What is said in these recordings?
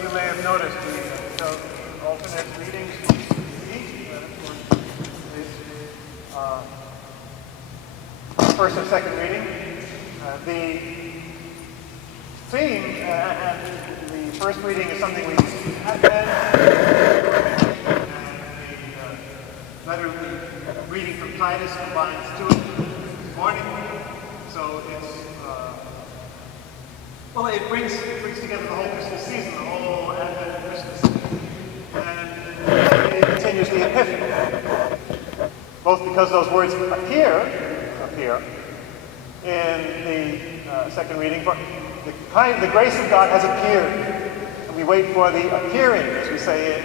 You may have noticed we chose alternate readings for each. First and second reading. The theme and the first reading is something we had been, and the reading from Titus combines two of them this morning. So it brings together the whole Christmas season, the whole Advent and Christmas season. And it continues the Epiphany. Both because those words appear in the second reading. For the grace of God has appeared. And we wait for the appearing, as we say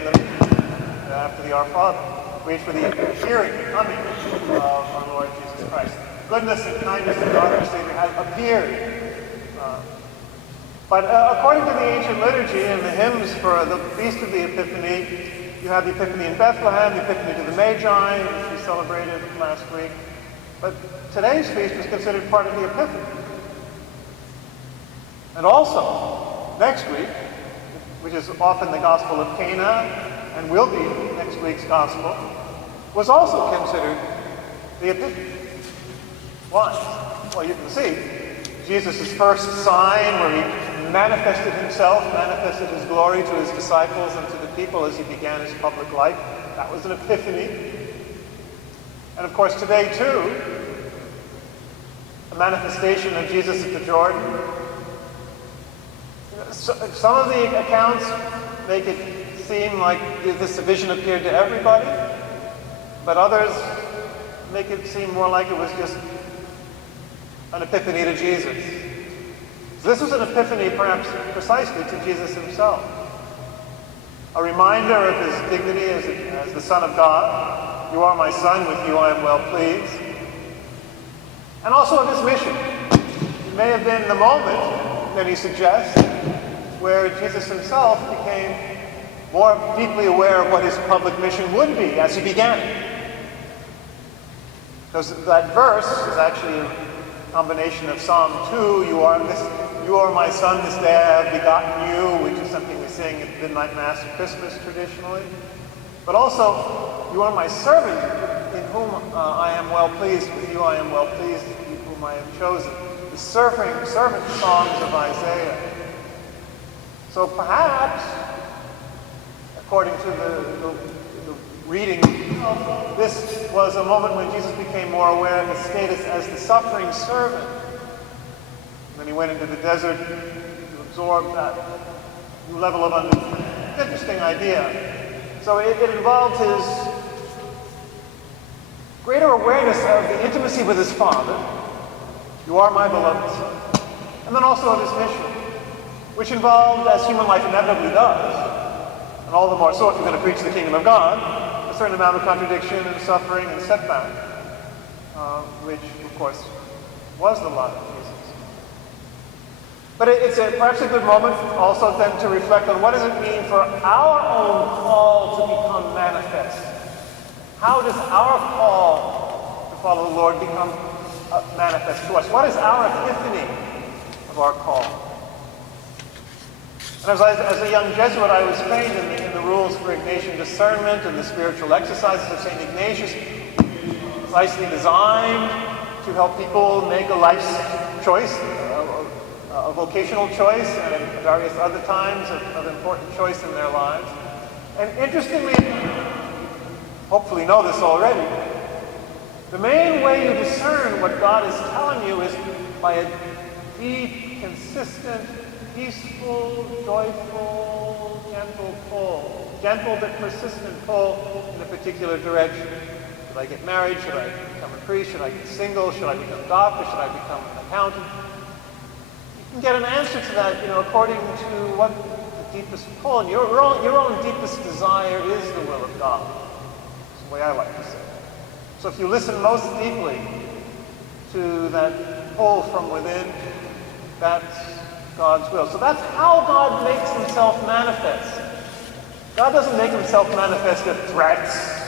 after the Our Father. Wait for the appearing, the coming of our Lord Jesus Christ. Goodness and kindness of God our Savior has appeared. But according to the ancient liturgy and the hymns for the Feast of the Epiphany, you have the Epiphany in Bethlehem, the Epiphany to the Magi, which we celebrated last week. But today's feast is considered part of the Epiphany. And also, next week, which is often the Gospel of Cana, and will be next week's Gospel, was also considered the Epiphany. Why? Well, you can see Jesus' first sign where he manifested himself, manifested his glory to his disciples and to the people as he began his public life. That was an epiphany. And of course today too, the manifestation of Jesus at the Jordan. Some of the accounts make it seem like this vision appeared to everybody, but others make it seem more like it was just an epiphany to Jesus. This was an epiphany perhaps precisely to Jesus himself. A reminder of his dignity as the Son of God. You are my Son, with you I am well pleased. And also of his mission. It may have been the moment, that he suggests, where Jesus himself became more deeply aware of what his public mission would be as he began it. Because that verse is actually a combination of Psalm 2, you are my Son, this day I have begotten you, which is something we sing at midnight mass at Christmas traditionally. But also, you are my servant, in whom I am well pleased. With you I am well pleased, whom I have chosen. The servant songs of Isaiah. So perhaps, according to the reading, this was a moment when Jesus became more aware of his status as the suffering servant. When he went into the desert to absorb that new level of understanding. Interesting idea. So it involved his greater awareness of the intimacy with his Father. You are my beloved Son. And then also of his mission, which involved, as human life inevitably does, and all the more so if you're going to preach the kingdom of God, a certain amount of contradiction and suffering and setback, which, of course, was the lot of Jesus. But it's perhaps a good moment also then to reflect on what does it mean for our own call to become manifest. How does our call to follow the Lord become manifest to us? What is our epiphany of our call? And as a young Jesuit, I was trained in the rules for Ignatian discernment and the spiritual exercises of St. Ignatius, precisely designed to help people make a life's choice, a vocational choice, and at various other times of important choice in their lives. And interestingly, hopefully know this already, the main way you discern what God is telling you is by a deep, consistent, peaceful, joyful, gentle pull. Gentle but persistent pull in a particular direction. Should I get married? Should I become a priest? Should I get single? Should I become a doctor? Should I become an accountant? You can get an answer to that, according to what the deepest pull and your own deepest desire is the will of God. That's the way I like to say it. So if you listen most deeply to that pull from within, that's God's will. So that's how God makes himself manifest. God doesn't make himself manifest with threats,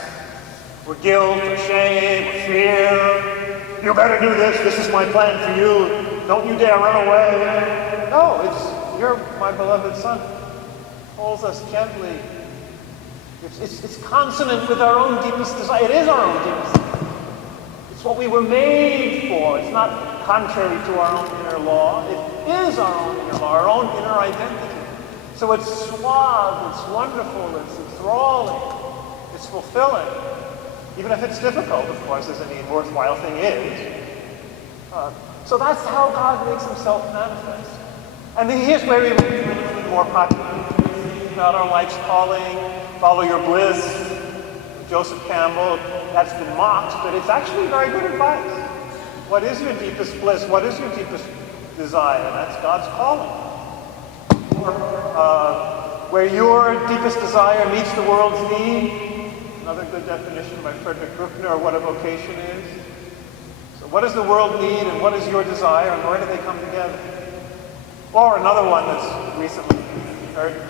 or guilt, or shame, or fear. You better do this. This is my plan for you. Don't you dare run away. No, it's, you're my beloved Son. Calls us gently. It's consonant with our own deepest desire. It is our own deepest desire. It's what we were made for. It's not contrary to our own inner law. It is our own inner law, our own inner identity. So it's suave, it's wonderful, it's enthralling, it's fulfilling. Even if it's difficult, of course, as any worthwhile thing is. So that's how God makes himself manifest. And then here's where he becomes more popular. About our life's calling, follow your bliss. Joseph Campbell, that's been mocked, but it's actually very good advice. What is your deepest bliss? What is your deepest desire? That's God's calling. Where your deepest desire meets the world's need. Another good definition by Frederick Bruckner of what a vocation is. So what does the world need and what is your desire and where do they come together? Or another one that's recently heard,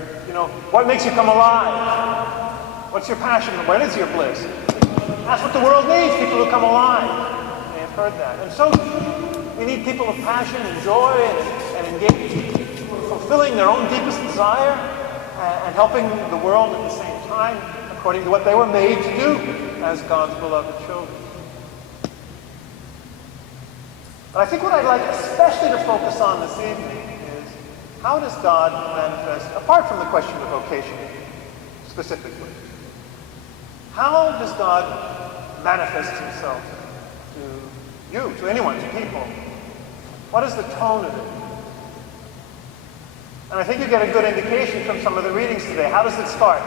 what makes you come alive? What's your passion? When is your bliss? That's what the world needs, people who come alive. They have heard that. And so we need people of passion and joy and engagement, fulfilling their own deepest desire and helping the world at the same time according to what they were made to do as God's beloved children. But I think what I'd like especially to focus on this evening is how does God manifest, apart from the question of vocation specifically, how does God manifest himself to you, to anyone, to people? What is the tone of it? And I think you get a good indication from some of the readings today. How does it start?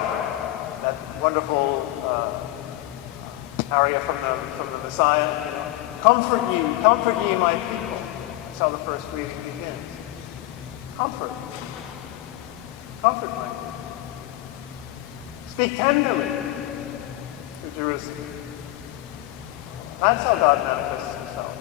That wonderful aria from the Messiah. Comfort ye my people. That's how the first reading begins. Comfort my people. Speak tenderly to Jerusalem. That's how God manifests himself.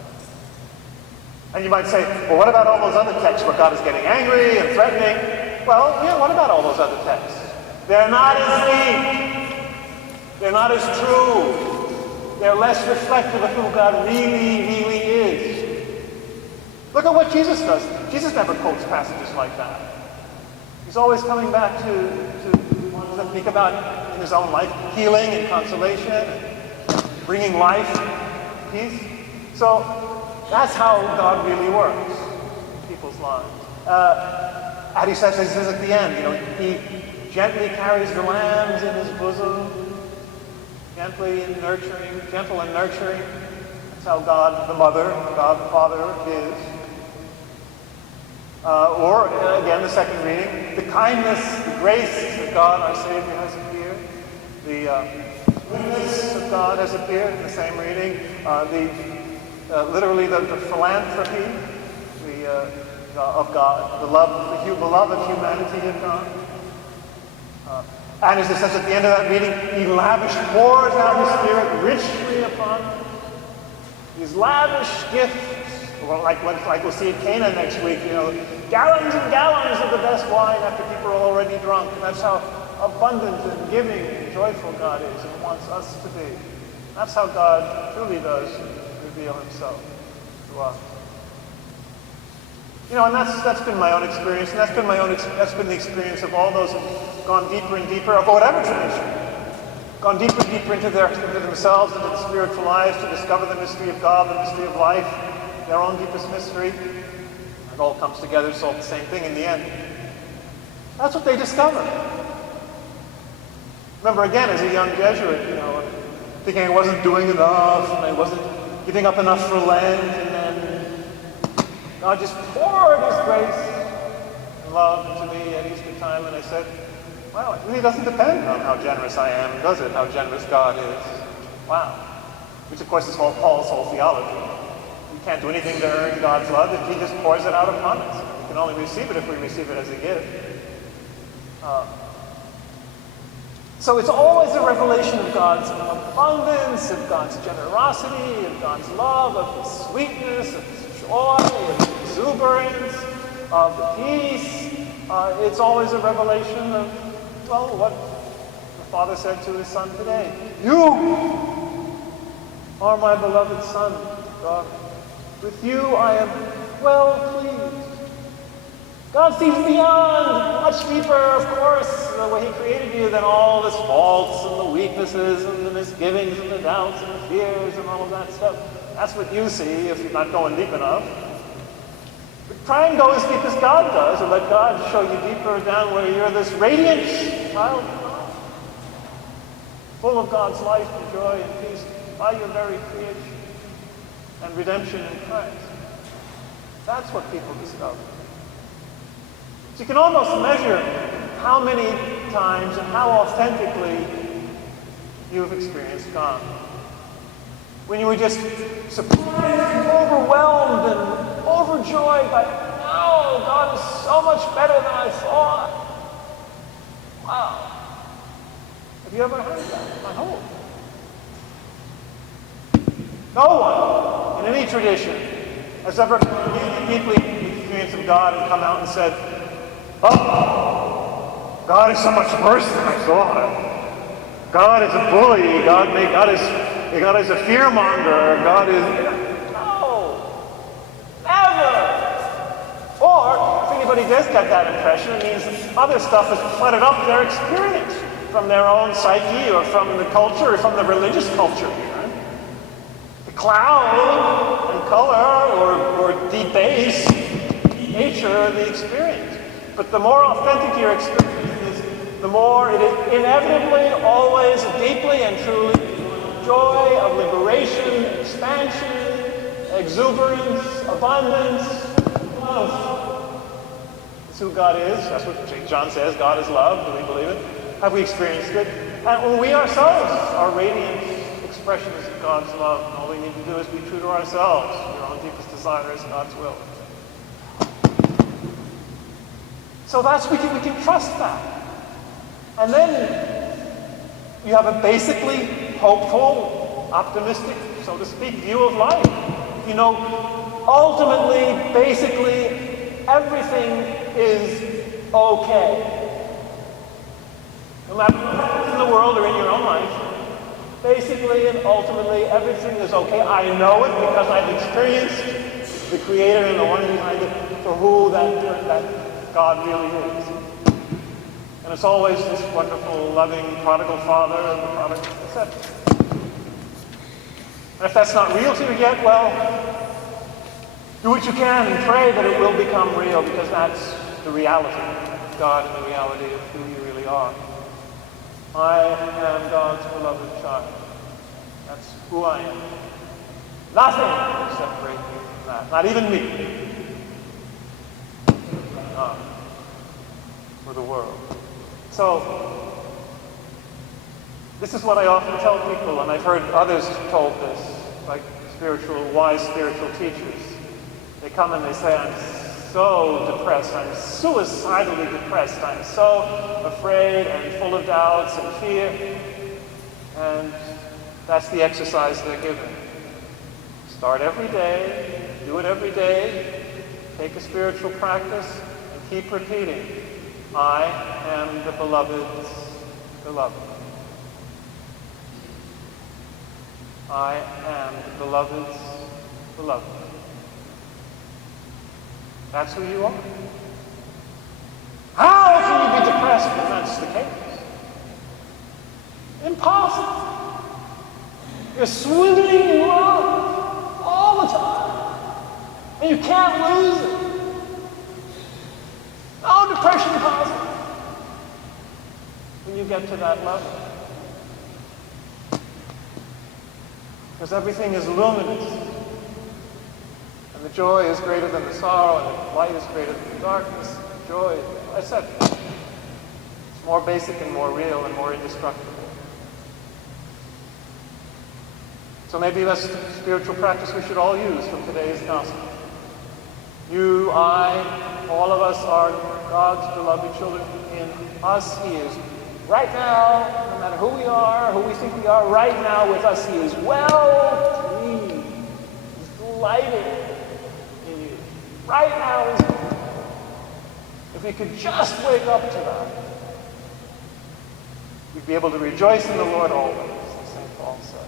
And you might say, well, what about all those other texts where God is getting angry and threatening? Well, yeah, what about all those other texts? They're not as deep. They're not as true. They're less reflective of who God really, really is. Look at what Jesus does. Jesus never quotes passages like that. He's always coming back to ones that speak about in his own life, healing and consolation, and bringing life, peace. So that's how God really works in people's lives. And he says at the end, he gently carries the lambs in his bosom, gentle and nurturing. That's how God the Mother, God the Father is. Or, again, the second reading, the kindness, the grace of God, our Savior, has appeared. The goodness of God has appeared in the same reading. Literally the philanthropy of God, the beloved humanity of God. And as it says at the end of that reading, he pours out his Spirit richly upon them. These lavish gifts, like we'll see at Cana next week, gallons and gallons of the best wine after people are already drunk. And that's how abundant and giving and joyful God is and wants us to be. That's how God truly does reveal himself to us. And that's been my own experience, and that's been the experience of all those who've gone deeper and deeper, of whatever tradition, gone deeper and deeper into themselves, into the spiritual lives, to discover the mystery of God, the mystery of life, their own deepest mystery. It all comes together, it's all the same thing in the end. That's what they discover. Remember, again, as a young Jesuit, thinking I wasn't doing enough, and I wasn't giving up enough for Lent, and then God just poured his grace and love into me at Easter time, and I said, wow, it really doesn't depend on how generous I am, does it? How generous God is. Wow. Which, of course, is Paul's whole theology. We can't do anything to earn God's love if he just pours it out upon us. We can only receive it if we receive it as a gift. So it's always a revelation of God's abundance, of God's generosity, of God's love, of his sweetness, of his joy, of his exuberance, of the peace. It's always a revelation of, what the Father said to his Son today. You are my beloved Son, daughter. With you I am well pleased. God sees beyond, much deeper, of course, the way he created you than all the faults and the weaknesses and the misgivings and the doubts and the fears and all of that stuff. That's what you see if you're not going deep enough. But try and go as deep as God does, and let God show you deeper down where you're this radiant child of God, full of God's life and joy and peace by your very creation and redemption in Christ. That's what people discover. So you can almost measure how many times and how authentically you've experienced God. When you were just surprised, overwhelmed, and overjoyed by, no, God is so much better than I thought. Wow. Have you ever heard that? I hope. No one in any tradition has ever deeply experienced of God and come out and said, oh, God is so much worse than I thought. God is a bully. God is a fearmonger. God is... No. Never. Or, if anybody does get that impression, it means other stuff has flooded up their experience from their own psyche or from the culture or from the religious culture. The cloud and color or debase nature of the experience. But the more authentic your experience is, the more it is inevitably, always, deeply and truly joy of liberation, expansion, exuberance, abundance, love. That's who God is. That's what St. John says. God is love. Do we believe it? Have we experienced it? And when we ourselves are radiant expressions of God's love, and all we need to do is be true to ourselves. Your own deepest desire is God's will. So that's we can trust that. And then you have a basically hopeful, optimistic, so to speak, view of life. You know, ultimately, basically, everything is okay. No matter what happens in the world or in your own life, basically and ultimately, everything is okay. I know it because I've experienced the Creator and the one behind it, for who that God really is. And it's always this wonderful, loving, prodigal father and the prodigal, etc. And if that's not real to you yet, well, do what you can and pray that it will become real, because that's the reality of God and the reality of who you really are. I am God's beloved child. That's who I am. Nothing will separate me from that. Not even me. God. For the world. So, this is what I often tell people, and I've heard others told this, like wise spiritual teachers. They come and they say, I'm so depressed, I'm suicidally depressed, I'm so afraid and full of doubts and fear. And that's the exercise they're given. Start every day, do it every day, take a spiritual practice, and keep repeating, I am the beloved's beloved. I am the beloved's beloved. That's who you are. How can you be depressed when that's the case? Impossible. You're swimming in love all the time. And you can't lose it. No depression possible when you get to that level. Because everything is luminous. And the joy is greater than the sorrow, and the light is greater than the darkness. Joy, I said, it's more basic and more real and more indestructible. So maybe that's the spiritual practice we should all use from today's gospel. You, I, all of us are God's beloved children. In us He is right now, no matter who we are, who we think we are, right now with us He is well pleased. He's delighted in you. Right now is good. If we could just wake up to that, we'd be able to rejoice in the Lord always, as St. Paul says.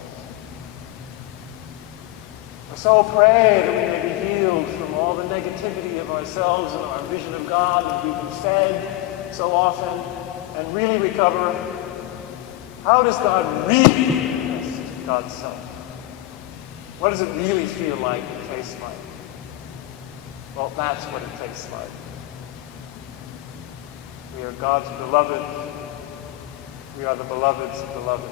So pray that we may be healed from all the negativity of ourselves and our vision of God that we've been fed so often, and really recover, how does God really manifest God's Son? What does it really feel like and taste like? Well, that's what it tastes like. We are God's beloved. We are the beloved's beloved.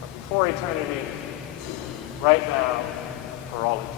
But before eternity, right now, for all eternity.